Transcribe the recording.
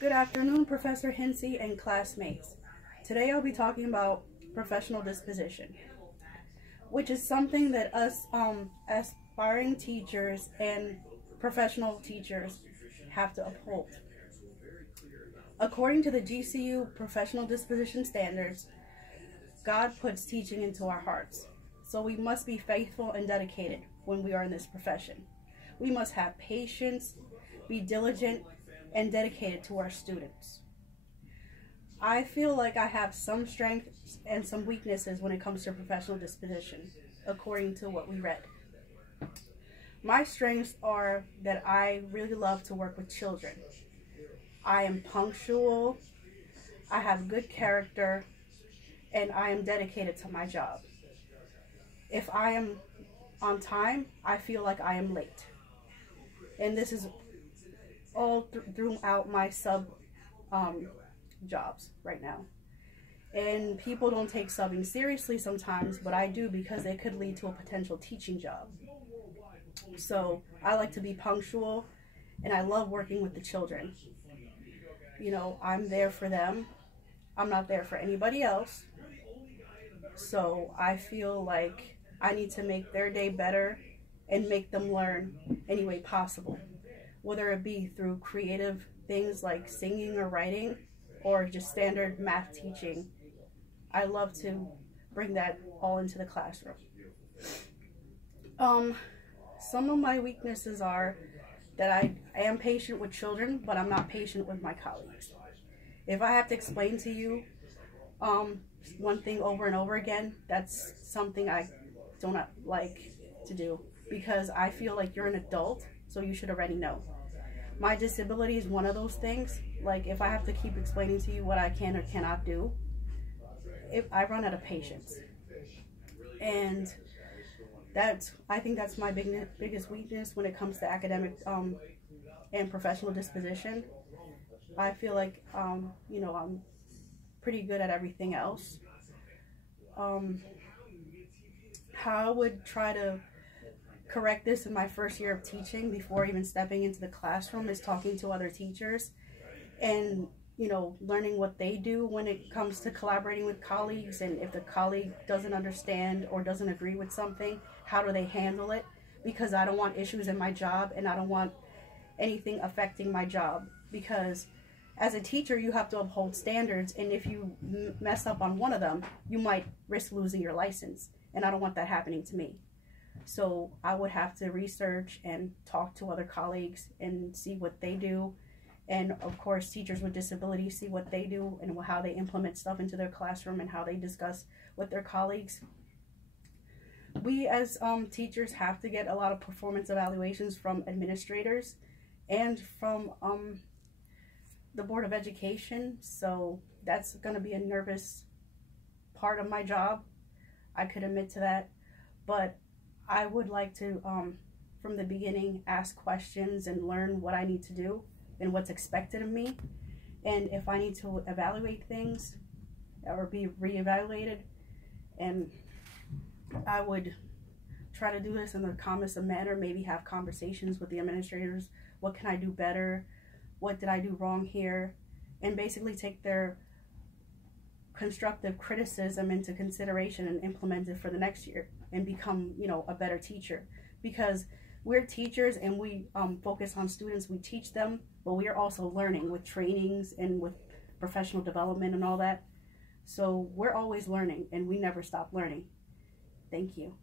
Good afternoon, Professor Hinsey and classmates. Today I'll be talking about professional disposition, which is something that us aspiring teachers and professional teachers have to uphold. According to the GCU Professional Disposition Standards, God puts teaching into our hearts, so we must be faithful and dedicated when we are in this profession. We must have patience, be diligent, and dedicated to our students. I feel like I have some strengths and some weaknesses when it comes to professional disposition, according to what we read. My strengths are that I really love to work with children. I am punctual, I have good character, and I am dedicated to my job. If I am on time, I feel like I am late. And this is all throughout my sub jobs right now. And people don't take subbing seriously sometimes, but I do, because it could lead to a potential teaching job. So I like to be punctual, and I love working with the children. You know, I'm there for them. I'm not there for anybody else. So I feel like I need to make their day better and make them learn any way possible, whether it be through creative things like singing or writing, or just standard math teaching. I love to bring that all into the classroom. Some of my weaknesses are that I am patient with children, but I'm not patient with my colleagues. If I have to explain to you one thing over and over again, that's something I do not like to do, because I feel like you're an adult, so you should already know. My disability is one of those things. Like, if I have to keep explaining to you what I can or cannot do, I run out of patience. And I think that's my biggest weakness when it comes to academic and professional disposition. I feel like, you know, I'm pretty good at everything else. How I would try to correct this in my first year of teaching, before even stepping into the classroom, is talking to other teachers and, you know, learning what they do when it comes to collaborating with colleagues. And if the colleague doesn't understand or doesn't agree with something, how do they handle it? Because I don't want issues in my job, and I don't want anything affecting my job, because as a teacher you have to uphold standards, and if you mess up on one of them, you might risk losing your license, and I don't want that happening to me. So I would have to research and talk to other colleagues and see what they do. And of course, teachers with disabilities, see what they do and how they implement stuff into their classroom and how they discuss with their colleagues. We as teachers have to get a lot of performance evaluations from administrators and from the Board of Education. So that's going to be a nervous part of my job. I could admit to that. But I would like to, from the beginning, ask questions and learn what I need to do and what's expected of me. And if I need to evaluate things or be reevaluated, and I would try to do this in the calmest of manner, maybe have conversations with the administrators. What can I do better? What did I do wrong here? And basically take their constructive criticism into consideration and implement it for the next year and become, you know, a better teacher. Because we're teachers and we focus on students, we teach them, but we are also learning with trainings and with professional development and all that. So we're always learning, and we never stop learning. Thank you.